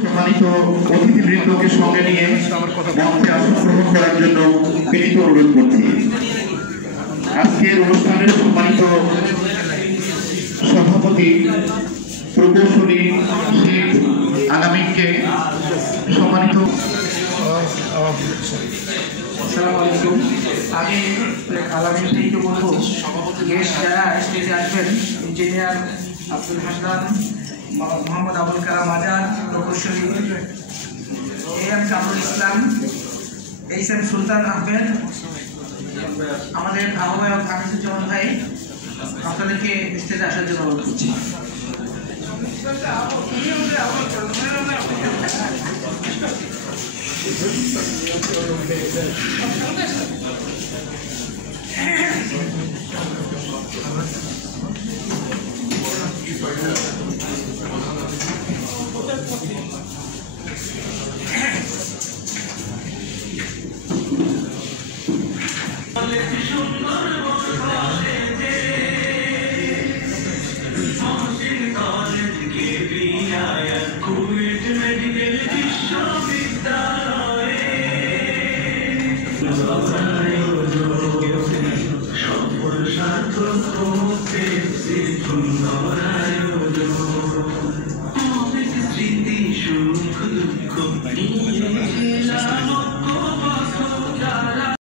সম্মানিত অতিথিবৃন্দকে সঙ্গে নিয়ে মঞ্চে আসন গ্রহণ করার জন্য বিনীত অনুরোধ করছি। আজকের অনুষ্ঠানের সম্মানিত সভাপতি প্রকৌশলী শেখ আলামিনকে সম্মানিত। আসসালামু আলাইকুম। আমি আলামিন থেকে বলবো, গেস্ট যারা স্টেজে আসবেন, ইঞ্জিনিয়ার আব্দুল হাসান, মোহাম্মদ আবুল কালাম আজাদ, প্রকৌশলী AM কামরুল ইসলাম, HM সুলতান আহমেদ, আমাদের আহ্বায়ক আনিসুজ্জামান ভাই, আপনাদেরকে স্টেজে আসার জন্য অনুরোধ করছি।